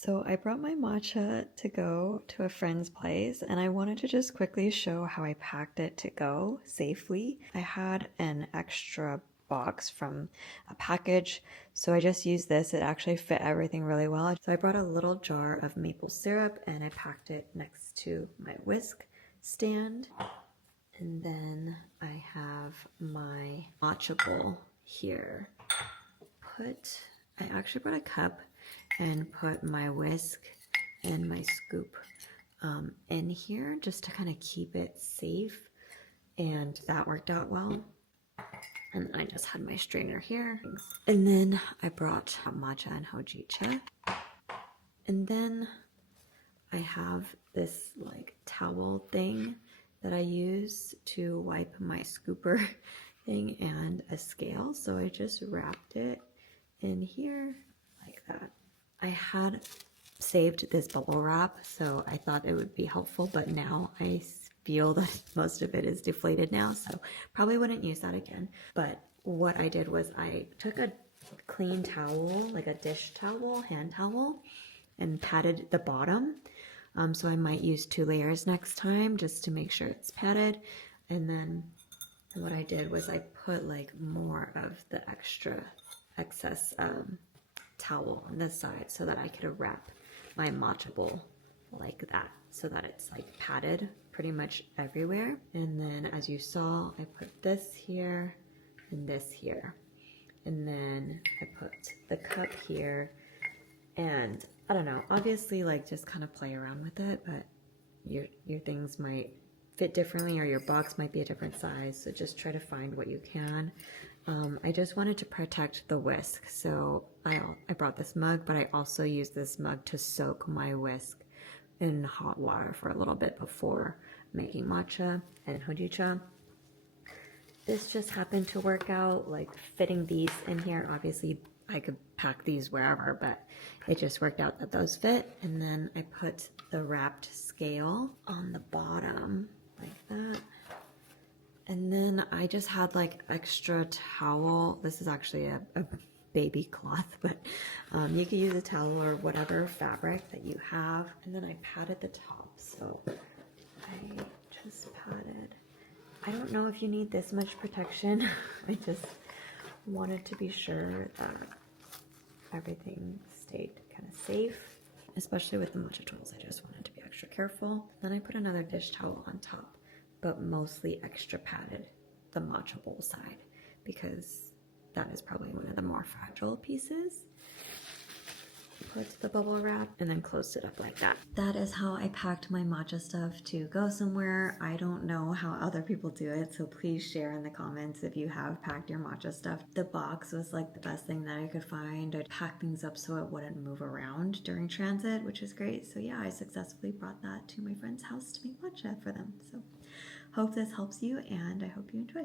So I brought my matcha to go to a friend's place and I wanted to just quickly show how I packed it to go safely. I had an extra box from a package, so I just used this. It actually fit everything really well. So I brought a little jar of maple syrup and I packed it next to my whisk stand. And then I have my matcha bowl here. I actually brought a cup and put my whisk and my scoop in here just to kind of keep it safe, and that worked out well. And I just had my strainer here. And then I brought matcha and hojicha. And then I have this like towel thing that I use to wipe my scooper thing and a scale. So I just wrapped it in here like that. I had saved this bubble wrap, so I thought it would be helpful, but now I feel that most of it is deflated now, so probably wouldn't use that again. But what I did was I took a clean towel, like a dish towel, hand towel, and patted the bottom. So I might use 2 layers next time just to make sure it's padded. And then what I did was I put like more of the excess towel on this side so that I could wrap my matcha bowl like that, so that it's like padded pretty much everywhere. And then as you saw, I put this here and this here. And then I put the cup here, and I don't know, obviously like just kind of play around with it, but your things might fit differently or your box might be a different size, so just try to find what you can. I just wanted to protect the whisk, so I brought this mug, but I also used this mug to soak my whisk in hot water for a little bit before making matcha and hojicha. This just happened to work out, like fitting these in here. Obviously I could pack these wherever, but it just worked out that those fit. And then I put the wrapped scale on the bottom like that. And then I just had like extra towel. This is actually a baby cloth, but you could use a towel or whatever fabric that you have. And then I patted the top. So I just patted. I don't know if you need this much protection. I just wanted to be sure that everything stayed kind of safe, especially with the matcha tools. I just wanted to be extra careful. Then I put another dish towel on top, but mostly extra padded the matcha bowl side because that is probably one of the more fragile pieces. Put the bubble wrap and then closed it up like that. That is how I packed my matcha stuff to go somewhere. I don't know how other people do it, so please share in the comments if you have packed your matcha stuff. The box was like the best thing that I could find. I'd pack things up so it wouldn't move around during transit, which is great. So yeah, I successfully brought that to my friend's house to make matcha for them. So hope this helps you, and I hope you enjoy.